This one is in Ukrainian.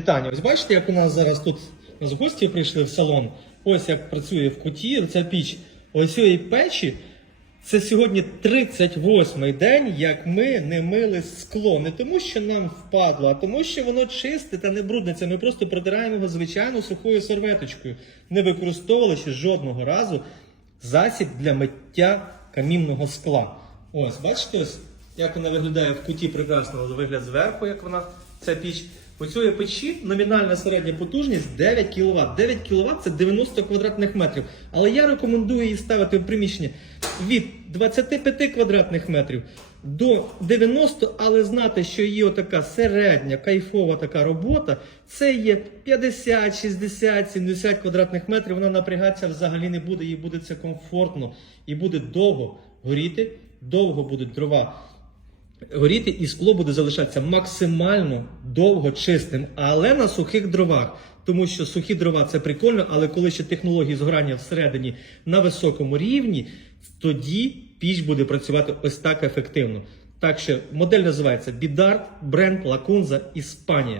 Вітання. Ось бачите, як у нас зараз тут нас гості прийшли в салон. Ось як працює в куті ця піч. Ось цієї печі. Це сьогодні 38-й день, як ми не мили скло. Не тому, що нам впадло, а тому, що воно чисте та не бруднеться. Ми просто протираємо його звичайно сухою серветочкою, не використовували ще жодного разу засіб для миття камінного скла. Ось, бачите, ось як вона виглядає в куті прекрасного вигляд зверху, як вона ця піч. У цієї печі номінальна середня потужність 9 кВт. 9 кВт це 90 квадратних метрів. Але я рекомендую її ставити в приміщення від 25 квадратних метрів до 90, але знати, що її отака середня, кайфова така робота, це є 50, 60, 70 квадратних метрів. Вона напрягатися взагалі не буде, їй буде це комфортно і буде довго горіти, довго будуть дрова горіти, і скло буде залишатися максимально довго чистим, але на сухих дровах. Тому що сухі дрова це прикольно, але коли ще технології згорання всередині на високому рівні, тоді піч буде працювати ось так ефективно. Так що модель називається Бідарт, бренд Лакунза Іспанія.